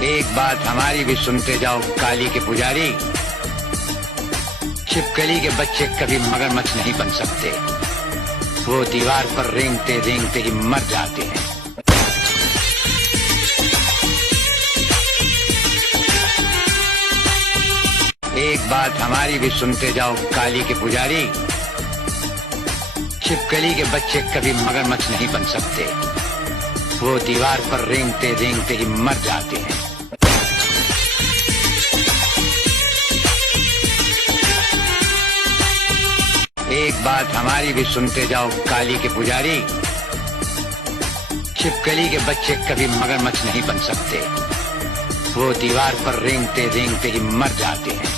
एक बात हमारी भी सुनते जाओ काली के पुजारी, छिपकली के बच्चे कभी मगरमच्छ नहीं बन सकते, वो दीवार पर रेंगते रेंगते ही मर जाते हैं। एक बात हमारी भी सुनते जाओ काली के पुजारी, छिपकली के बच्चे कभी मगरमच्छ नहीं बन सकते, वो दीवार पर रेंगते रेंगते ही मर जाते हैं। एक बात हमारी भी सुनते जाओ काली के पुजारी, छिपकली के बच्चे कभी मगरमच्छ नहीं बन सकते, वो दीवार पर रेंगते रेंगते ही मर जाते हैं।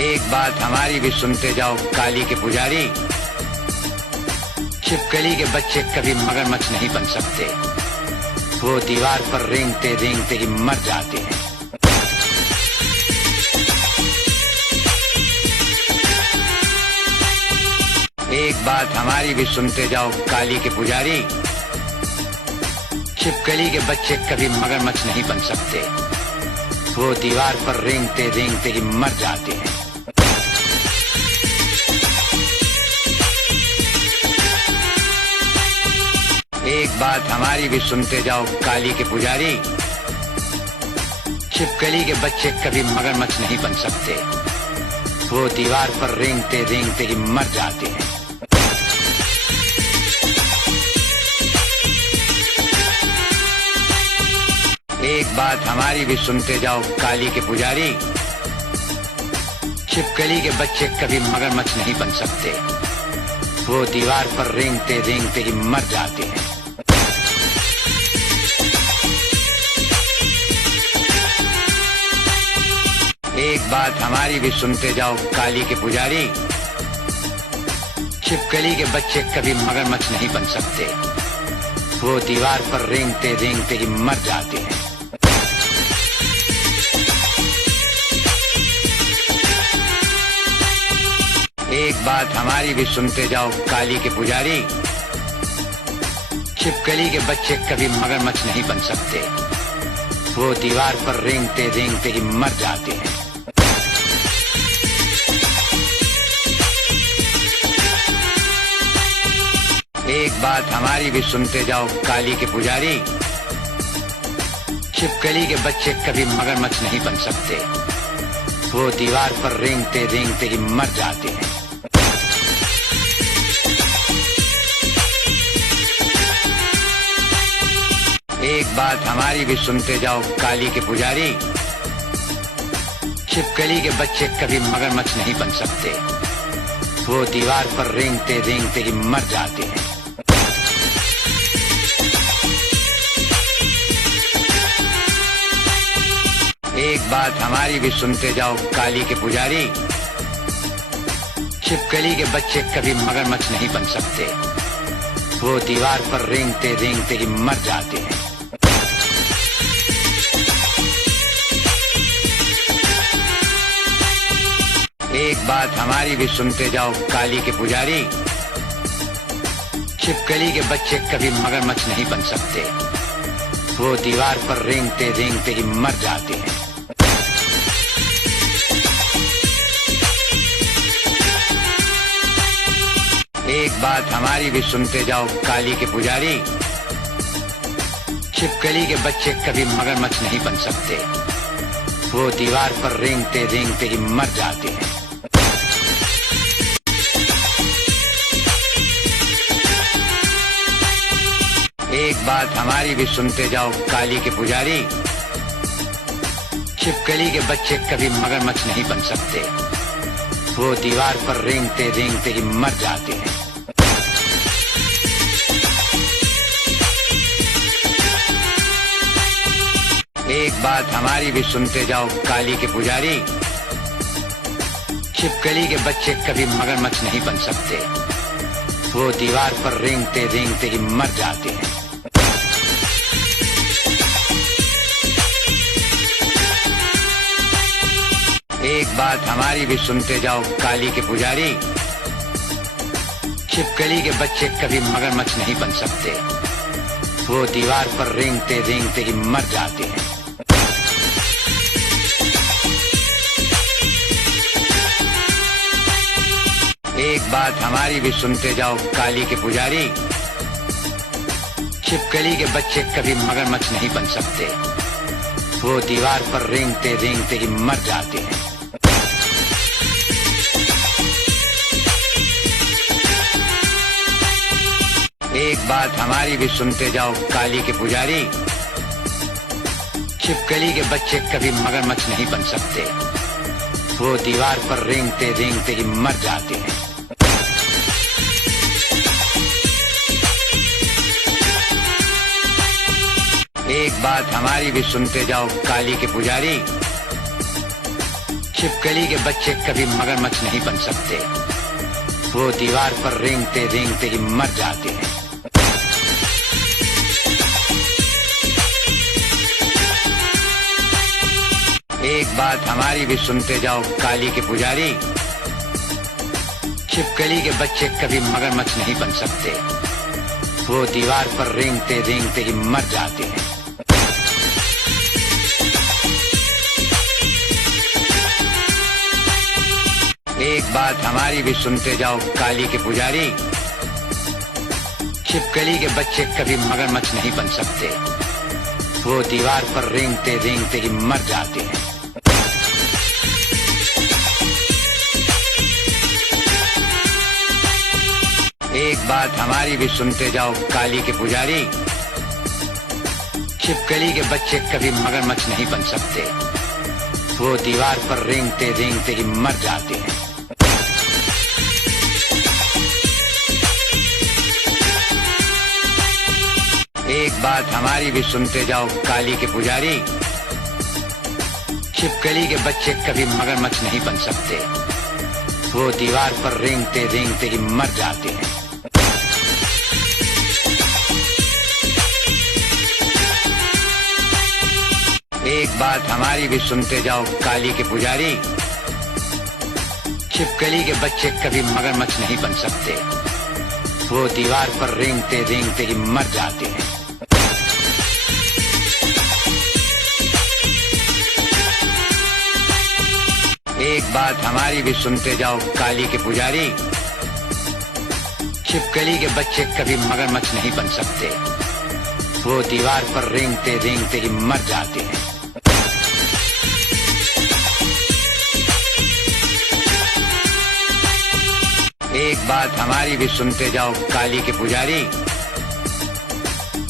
एक बात हमारी भी सुनते जाओ काली के पुजारी, छिपकली के बच्चे कभी मगरमच्छ नहीं बन सकते, वो दीवार पर रेंगते रेंगते ही मर जाते हैं। एक बात हमारी भी सुनते जाओ काली के पुजारी, छिपकली के बच्चे कभी मगरमच्छ नहीं बन सकते, वो दीवार पर रेंगते रेंगते ही मर जाते हैं। एक बात हमारी भी सुनते जाओ काली के पुजारी, छिपकली के बच्चे कभी मगरमच्छ नहीं बन सकते, वो दीवार पर रेंगते रेंगते ही मर जाते हैं। एक बात हमारी भी सुनते जाओ काली के पुजारी, छिपकली के बच्चे कभी मगरमच्छ नहीं बन सकते, वो दीवार पर रेंगते रेंगते ही मर जाते हैं। एक बात हमारी भी सुनते जाओ काली के पुजारी, छिपकली के बच्चे कभी मगरमच्छ नहीं बन सकते, वो दीवार पर रेंगते रेंगते ही मर जाते हैं। एक बात हमारी भी सुनते जाओ काली के पुजारी, छिपकली के बच्चे कभी मगरमच्छ नहीं बन सकते, वो दीवार पर रेंगते रेंगते ही मर जाते हैं। एक बात हमारी भी सुनते जाओ काली के पुजारी, छिपकली के बच्चे कभी मगरमच्छ नहीं बन सकते, वो दीवार पर रेंगते रेंगते ही मर जाते हैं। एक बात हमारी भी सुनते जाओ काली के पुजारी, छिपकली के बच्चे कभी मगरमच्छ नहीं बन सकते, वो दीवार पर रेंगते रेंगते ही मर जाते हैं। एक बात हमारी भी सुनते जाओ काली के पुजारी, छिपकली के बच्चे कभी मगरमच्छ नहीं बन सकते, वो दीवार पर रेंगते रेंगते ही मर जाते हैं। एक बात हमारी भी सुनते जाओ काली के पुजारी, छिपकली के बच्चे कभी मगरमच्छ नहीं बन सकते, वो दीवार पर रेंगते रेंगते ही मर जाते हैं। एक बात हमारी भी सुनते जाओ काली के पुजारी, छिपकली के बच्चे कभी मगरमच्छ नहीं बन सकते, वो दीवार पर रेंगते रेंगते ही मर जाते हैं। एक बात हमारी भी सुनते जाओ काली के पुजारी, छिपकली के बच्चे कभी मगरमच्छ नहीं बन सकते, वो दीवार पर रेंगते रेंगते ही मर जाते हैं। एक बात हमारी भी सुनते जाओ काली के पुजारी, छिपकली के बच्चे कभी मगरमच्छ नहीं बन सकते, वो दीवार पर रेंगते रेंगते ही मर जाते हैं। एक बात हमारी भी सुनते जाओ काली के पुजारी, छिपकली के बच्चे कभी मगरमच्छ नहीं बन सकते। वो दीवार पर रेंगते रेंगते ही मर जाते हैं। एक बात हमारी भी सुनते जाओ काली के पुजारी, छिपकली के बच्चे कभी मगरमच्छ नहीं बन सकते। वो दीवार पर रेंगते रेंगते ही मर जाते हैं। एक बात हमारी भी सुनते जाओ काली के पुजारी, छिपकली के बच्चे कभी मगरमच्छ नहीं बन सकते। वो दीवार पर रेंगते रेंगते ही मर जाते हैं। एक बात हमारी भी सुनते जाओ काली के पुजारी, छिपकली के बच्चे कभी मगरमच्छ नहीं बन सकते। वो दीवार पर रेंगते रेंगते ही मर जाते हैं। एक बात हमारी भी सुनते जाओ काली के पुजारी, छिपकली के बच्चे कभी मगरमच्छ नहीं बन सकते। वो दीवार पर रेंगते रेंगते ही मर जाते हैं। एक बात हमारी भी सुनते जाओ काली के पुजारी, छिपकली के बच्चे कभी मगरमच्छ नहीं बन सकते। वो दीवार पर रेंगते रेंगते ही मर जाते हैं। एक बात हमारी भी सुनते जाओ काली के पुजारी, छिपकली के बच्चे कभी मगरमच्छ नहीं बन सकते। वो दीवार पर रेंगते रेंगते ही मर जाते हैं। एक बात हमारी भी सुनते जाओ काली के पुजारी, छिपकली के बच्चे कभी मगरमच्छ नहीं बन सकते। वो दीवार पर रेंगते रेंगते ही मर जाते हैं। एक बात हमारी भी सुनते जाओ काली के पुजारी, छिपकली के बच्चे कभी मगरमच्छ नहीं बन सकते। वो दीवार पर रेंगते रेंगते ही मर जाते हैं। एक बात हमारी भी सुनते जाओ काली के पुजारी, छिपकली के बच्चे कभी मगरमच्छ नहीं बन सकते। वो दीवार पर रेंगते रेंगते ही मर जाते हैं। एक बात हमारी भी सुनते जाओ काली के पुजारी,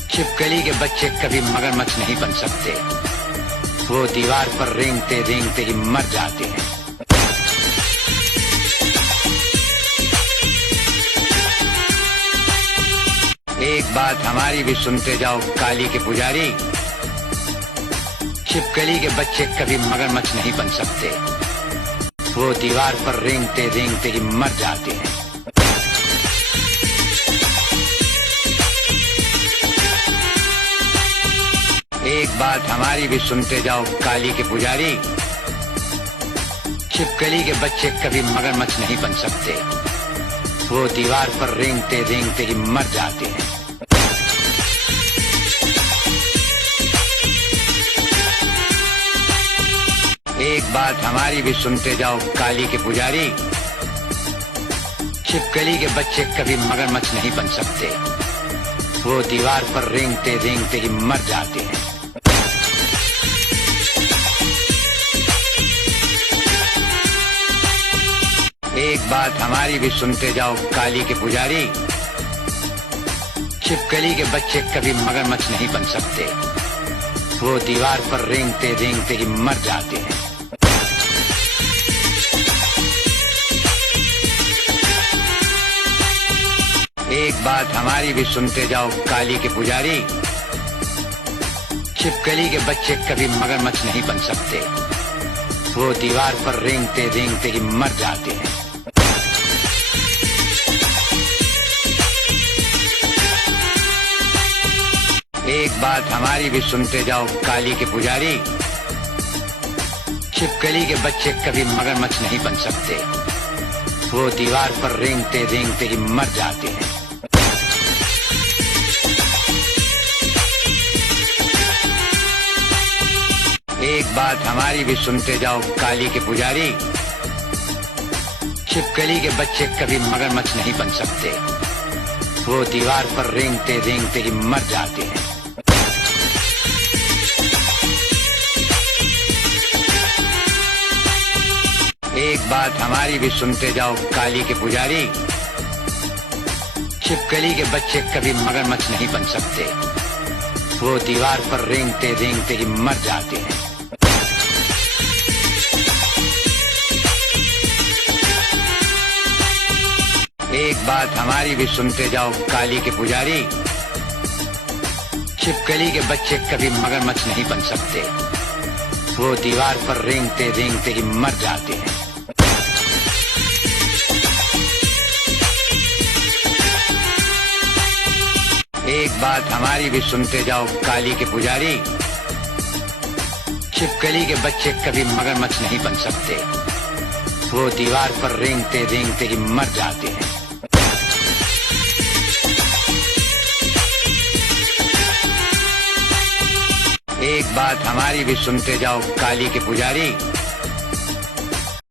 छिपकली के बच्चे कभी मगरमच्छ नहीं बन सकते। वो दीवार पर रेंगते रेंगते ही मर जाते हैं। एक बात हमारी भी सुनते जाओ काली के पुजारी, छिपकली के बच्चे कभी मगरमच्छ नहीं बन सकते। वो दीवार पर रेंगते रेंगते ही मर जाते हैं। एक बात हमारी भी सुनते जाओ काली के पुजारी, छिपकली के बच्चे कभी मगरमच्छ नहीं बन सकते। वो दीवार पर रेंगते रेंगते ही मर जाते हैं। एक बात हमारी भी सुनते जाओ काली के पुजारी, छिपकली के बच्चे कभी मगरमच्छ नहीं बन सकते। वो दीवार पर रेंगते रेंगते ही मर जाते हैं। एक बात हमारी भी सुनते जाओ काली के पुजारी, छिपकली के बच्चे कभी मगरमच्छ नहीं बन सकते। वो दीवार पर रेंगते रेंगते ही मर जाते हैं। एक बात हमारी भी सुनते जाओ काली के पुजारी, छिपकली के बच्चे कभी मगरमच्छ नहीं बन सकते। वो दीवार पर रेंगते रेंगते ही मर जाते हैं। एक बात हमारी भी सुनते जाओ काली के पुजारी, छिपकली के बच्चे कभी मगरमच्छ नहीं बन सकते। वो दीवार पर रेंगते रेंगते ही मर जाते हैं। एक बात हमारी भी सुनते जाओ काली के पुजारी, छिपकली के बच्चे कभी मगरमच्छ नहीं बन सकते, वो दीवार पर रेंगते रेंगते ही मर जाते हैं। एक बात हमारी भी सुनते जाओ काली के पुजारी, छिपकली के बच्चे कभी मगरमच्छ नहीं बन सकते, वो दीवार पर रेंगते रेंगते ही मर जाते हैं। एक बात हमारी भी सुनते जाओ काली के पुजारी, छिपकली के बच्चे कभी मगरमच्छ नहीं बन सकते, वो दीवार पर रेंगते रेंगते ही मर जाते हैं। एक बात हमारी भी सुनते जाओ काली के पुजारी, छिपकली के बच्चे कभी मगरमच्छ नहीं बन सकते, वो दीवार पर रेंगते रेंगते ही मर जाते हैं। एक बात हमारी भी सुनते जाओ काली के पुजारी,